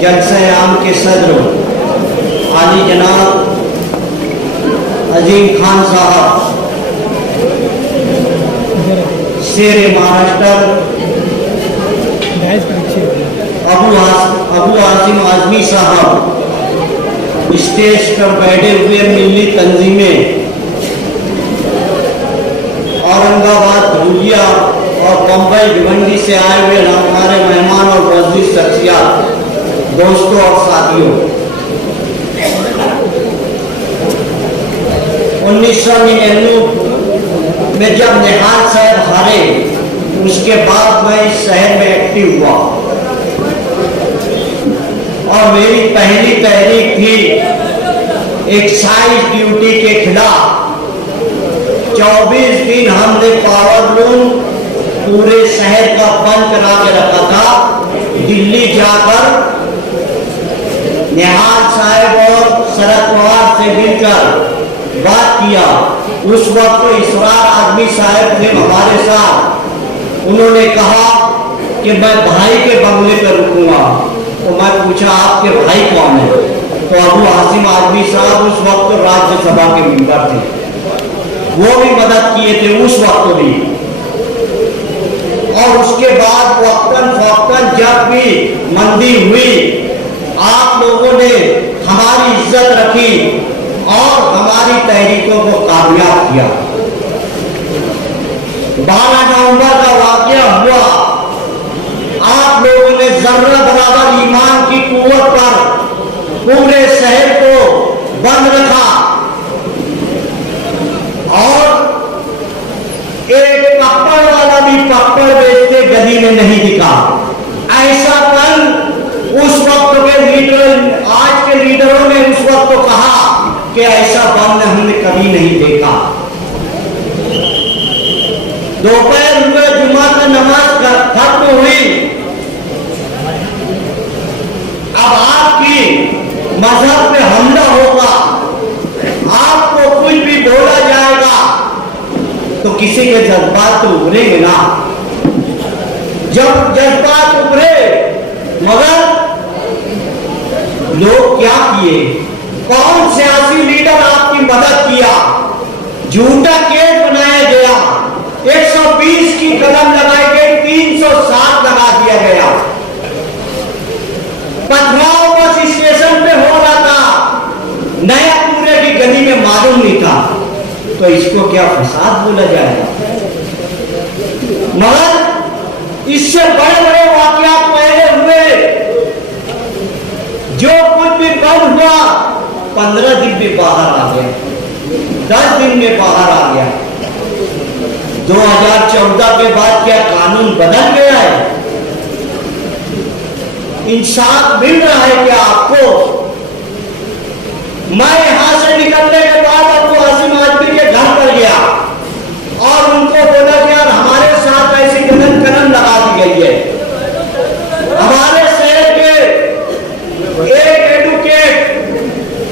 जलसा आम के सदर आली जनाब अजीम खान साहब, शेर महाराष्ट्र अबू आसिम आजमी साहब, स्टेज पर बैठे हुए मिली तंजीमें, औरंगाबाद, धुलिया और बम्बई भिवंडी से आए हुए हमारे मेहमान और मौजूद शख्सियात, दोस्तों और साथियों, 1999 में जब निहाल साहब हारे, उसके बाद मैं इस शहर में एक्टिव हुआ और मेरी पहली तहरीक थी एक्साइज ड्यूटी के खिलाफ। 24 दिन हमने पावर लूम पूरे शहर का बंद करा के रखा था। दिल्ली जाकर निहाल साहब और शरद पवार से मिलकर बात किया। उस वक्त इसरार आजमी साहब थे हमारे साथ। उन्होंने कहा कि मैं भाई के बंगले पर रुकूंगा। तो मैं पूछा आपके भाई कौन है? तो अबू आसिम आजमी साहब उस वक्त राज्यसभा के मेंबर थे, वो भी मदद किए थे उस वक्त भी। और उसके बाद वक्तन फौक्तन जब भी मंदी हुई, आप लोगों ने हमारी इज्जत रखी और हमारी तहरीकों को कामयाब किया। 12 नवंबर का वाकया हुआ, आप लोगों ने जर्रा बराबर ईमान की कुव्वत पर पूरे शहर को बंद रखा और एक पप्पड़ वाला भी पप्पड़ बेचते गली में नहीं दिखा। ऐसा पल उस वक्त के लीडर, आज के लीडरों ने उस वक्त तो कहा कि ऐसा बंद हमने कभी नहीं देखा। दोपहर हुए, जुमा की नमाज खत्म हुई। अब आपकी मजहब पे हमला होगा, आपको कुछ भी बोला जाएगा तो किसी के जज्बात तो उभरेंगे ना। जब जज्बात उभरे, मगर लोग क्या किए? कौन सियासी लीडर आपकी मदद किया? झूठा केस बनाया गया, 120 की कलम लगाई गई, 307 लगा दिया गया। पथराव बस स्टेशन पे हो रहा था, नया पूरे की गली में मालूम नहीं था, तो इसको क्या फसाद बोला जाएगा? मगर इससे बड़े बड़े वाकयात पहले हुए। जो कुछ भी बंद हुआ 15 दिन में बाहर आ गया, 10 दिन में बाहर आ गया। 2014 के बाद क्या कानून बदल गया है? इंसाफ मिल रहा है क्या आपको? मैं यहां से निकलने के बाद अबू आसिम आजमी के घर पर गया और उनको बोला कि यार हमारे साथ ऐसी गलत कलम लगा दी गई है। हमारे शहर के एक एडवोकेट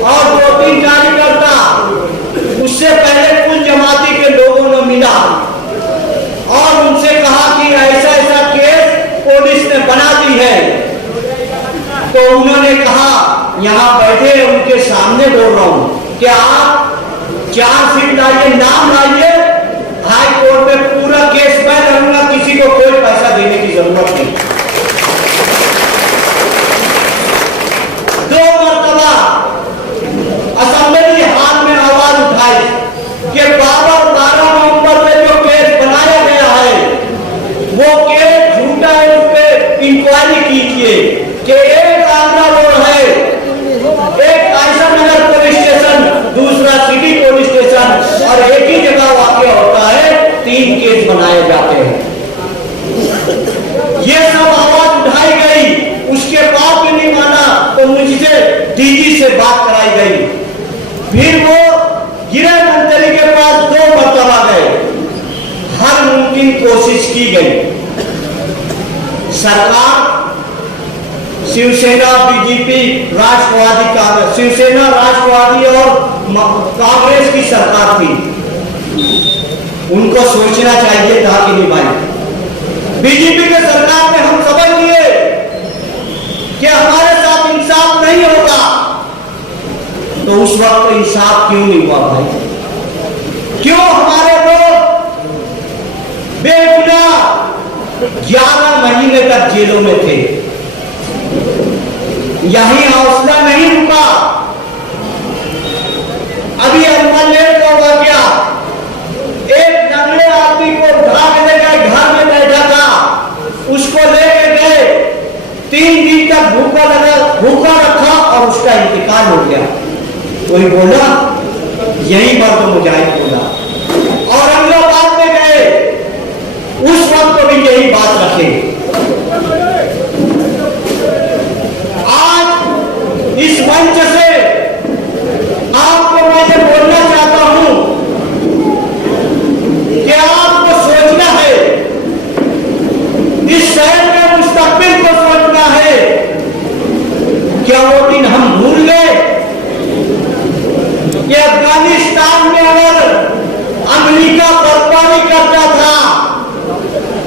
और 2-3 कार्यकर्ता, उससे पहले कुल जमाती के लोगों ने मिला और उनसे कहा कि ऐसा ऐसा केस पुलिस ने बना दी है। तो उन्होंने कहा, यहां बैठे उनके सामने बोल रहा हूं कि आप चार्जशीट लाइए, नाम लाइए, हाई कोर्ट में पूरा केस मैं लड़ूंगा, किसी को कोई पैसा देने की जरूरत नहीं। 2 मरतबा असेंबली हाल में आवाज उठाई कि 12 नवंबर में जो केस बनाया गया है वो केस झूठा है, उस पर इंक्वायरी कीजिए कि एक आंध्रा रोड है, एक आयशा नगर पुलिस स्टेशन, दूसरा सिटी पुलिस स्टेशन, और एक ही जगह वाकया होता है, 3 केस बनाए जाते हैं। ये सब आवाज उठाई गई, उसके बाद भी नहीं माना तो मुझसे डीजी से बात कराई गई। फिर वो गृह मंत्री के पास 2 मरतबा गए, हर मुमकिन कोशिश की गई। सरकार शिवसेना, बीजेपी, राष्ट्रवादी कांग्रेस, शिवसेना, राष्ट्रवादी और कांग्रेस की सरकार थी, उनको सोचना चाहिए था कि नहीं भाई। बीजेपी के सरकार में हम समझ लिए कि हमारे साथ तो उस वक्त इंसाफ क्यों नहीं हुआ भाई? क्यों हमारे लोग बेगुनाह 11 महीने तक जेलों में थे? यही हौसला नहीं रुका। अभी अनमोल होगा क्या, एक नंगे आदमी को उठा के ले गए, घर में बैठा था, उसको लेके गए, 3 दिन तक भूखा रखा और उसका इंतकाल हो गया। कोई बोला? यही बात तो मुजाहिद बोला। औरंगाबाद में गए, उस वक्त तो भी यही बात रखे। आज इस मंच से आपको मैं ये बोलना चाहता हूं कि आपको सोचना है, इस शहर के मुस्तकबिल को सोचना है। क्या वो दिन हम भूल गए कि अफगानिस्तान में अगर अमेरिका बर्फबारी करता था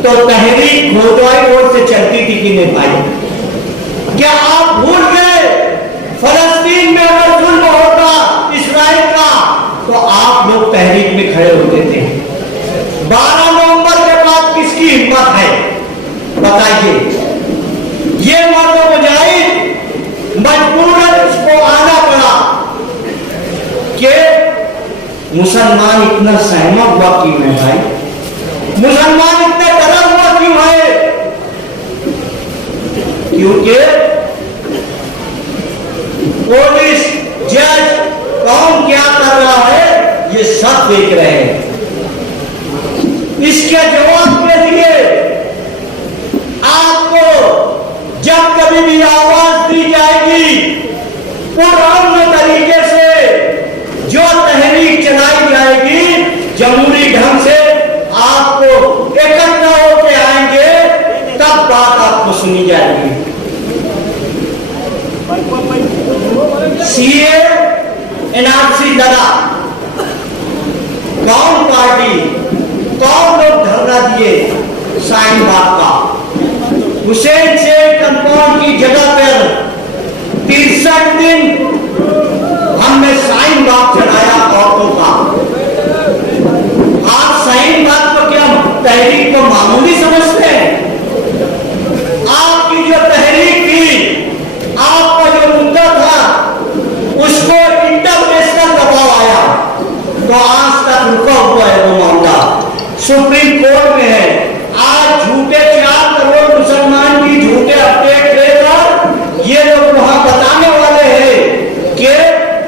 तो तहरीक घोड़दौड़ी रोड से चलती थी कि नहीं भाई? क्या आप भूल गए फलस्तीन में अगर जुल्म होता इस्राइल का तो आप लोग तहरीक में खड़े होते थे? 12 नवंबर के बाद किसकी हिम्मत है बताइए? ये मर्द मुजाहिद मजबूरन इसको आना पड़ा कि मुसलमान इतना सहमा हुआ क्यों है भाई? मुसलमान इतना डरा हुआ क्यों है? क्योंकि पुलिस, जज, कौन क्या कर रहा है ये सब देख रहे हैं। इसके जवाब के लिए आपको जब कभी भी आवाज दी जाएगी पुरअमन तरीके से जो तहरीक चलाई जाएगी, जमहूरी ढंग से आपको इकट्ठा होकर आएंगे, तब बात आपको सुनी जाएगी। सीए एनआरसी लड़ा, कौन पार्टी, कौन लोग धरना दिए शाहीन बाग का? हुसैन शेख कंपाउंड की जगह पर 63 दिन हमने शाहीन बाग चलाया औरतों का। आप शाहीन बाग को क्या तहरीक को मामूली समझते हैं? आपकी जो तहरीक थी, आपका जो मुद्दा था, उसको इंटरनेशनल दबाव आया तो आज तक रुका हुआ है वो मामला, सुप्रीम कोर्ट में है। आज झूठे 4 करोड़ मुसलमान की झूठे अपडेट देकर ये लोग वहां बताने वाले हैं कि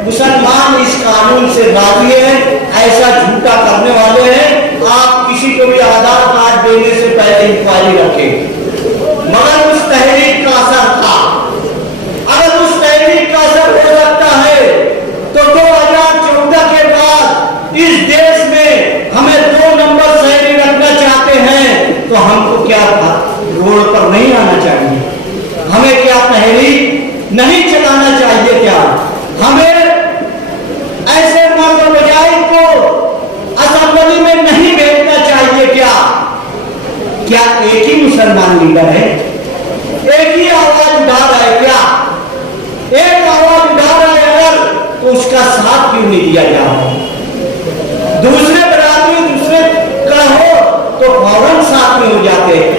मुसलमान इस कानून से राजी है, ऐसा झूठा करने वाले हैं। आप किसी को भी आधार कार्ड देने से पहले इंक्वायरी रखें। मगर उस तहरीक का असर था। अगर उस तहरीक का असर हो सकता है तो 2014 के बाद इस देश में हमें 2 नंबर शहरी रखना चाहते हैं तो हमको क्या रोड पर नहीं आना चाहिए? हमें क्या तहरीक नहीं चलाना चाहिए? क्या हमें ऐसे मर्द मुजाहिद को असेंबली में नहीं भेजना चाहिए? क्या एक ही मुसलमान लीडर है? एक ही आवाज उठा रहा है? क्या एक आवाज उठा रहा है अगर, तो उसका साथ क्यों नहीं दिया जा रहा? दूसरे बरादरी दूसरे का हो तो फौरन साथ में हो जाते हैं।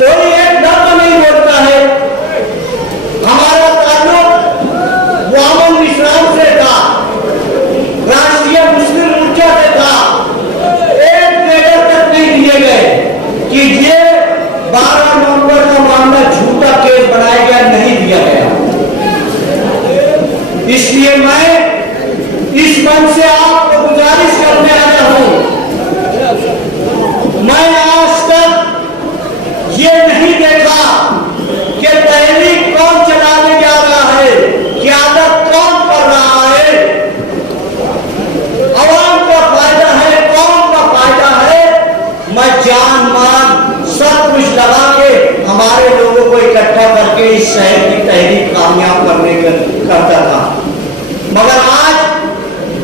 कोई एक दर्द नहीं बोलता है। हमारा ताल्लुक वामन इस्लाम से था, राष्ट्रीय मुस्लिम मोर्चा से था। एक लेटर तक नहीं दिए गए कि ये 12 नवंबर का मामला झूठा केस बनाया गया, नहीं दिया गया। इसलिए मैं इस मंच से आपको गुजारिश करने आया हूं, मैं आज तक ये नहीं देखा कि तहरीक कौन चलाने जा रहा है, क़यादत कौन कर रहा है, अवाम का फायदा है, कौन का फायदा है। मैं जान मान सब कुछ लगा के हमारे लोगों को इकट्ठा करके इस शहर की तहरीक कामयाब करने करता था। मगर आज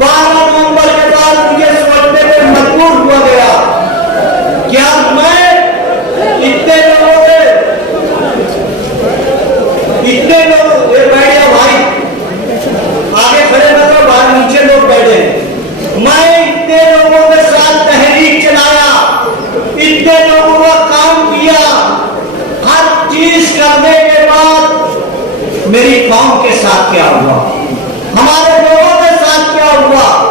12 नवंबर के बाद मुझे सोचने पे मजबूर हुआ गया, क्या मैं इतने लोगों के इतने लोग, ये बैठिया भाई आगे खड़े कौम के साथ क्या हुआ, हमारे लोगों के साथ क्या हुआ।